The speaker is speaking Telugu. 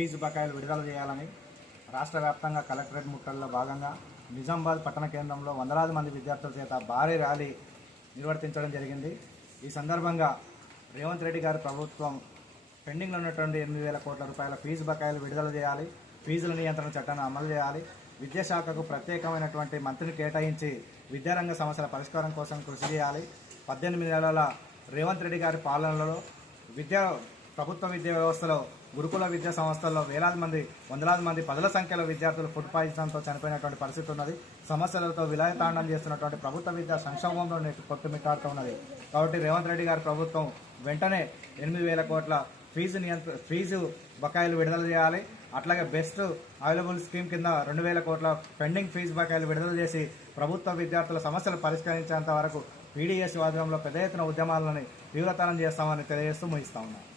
ఫీజు బకాయిలు విడుదల చేయాలని రాష్ట్ర వ్యాప్తంగా కలెక్టరేట్ ముట్టడిలో భాగంగా నిజామాబాద్ పట్టణ కేంద్రంలో వందలాది మంది విద్యార్థుల చేత భారీ ర్యాలీ నిర్వర్తించడం జరిగింది. ఈ సందర్భంగా రేవంత్ రెడ్డి గారి ప్రభుత్వం పెండింగ్లో ఉన్నటువంటి ఎనిమిది వేల కోట్ల రూపాయల ఫీజు బకాయిలు విడుదల చేయాలి. ఫీజుల నియంత్రణ చట్టాన్ని అమలు చేయాలి. విద్యాశాఖకు ప్రత్యేకమైనటువంటి మంత్రిని కేటాయించి విద్యారంగ సమస్యల పరిష్కారం కోసం కృషి చేయాలి. పద్దెనిమిది నెలల రేవంత్ రెడ్డి గారి పాలనలో విద్యా ప్రభుత్వ విద్యా వ్యవస్థలో గురుకుల విద్యా సంస్థల్లో వేలాది మంది వందలాది మంది పదుల సంఖ్యలో విద్యార్థులు ఫుడ్ పాయిజన్తో చనిపోయినటువంటి పరిస్థితి ఉన్నది. సమస్యలతో విలయతాండం చేస్తున్నటువంటి ప్రభుత్వ విద్యా సంక్షోభంలో నేటి కొట్టుమిట్టాడుతూ ఉన్నది. కాబట్టి రేవంత్ రెడ్డి గారి ప్రభుత్వం వెంటనే ఎనిమిది వేల కోట్ల ఫీజు నియంత్ర ఫీజు బకాయిలు విడుదల చేయాలి. అట్లాగే బెస్ట్ అవైలబుల్ స్కీమ్ కింద రెండు వేల కోట్ల పెండింగ్ ఫీజు బకాయిలు విడుదల చేసి ప్రభుత్వ విద్యార్థుల సమస్యలు పరిష్కరించేంత వరకు పీడీఎస్ ఆధ్వర్యంలో పెద్ద ఎత్తున ఉద్యమాలను తీవ్రతరం చేస్తామని తెలియజేస్తూ ముగిస్తా ఉన్నాను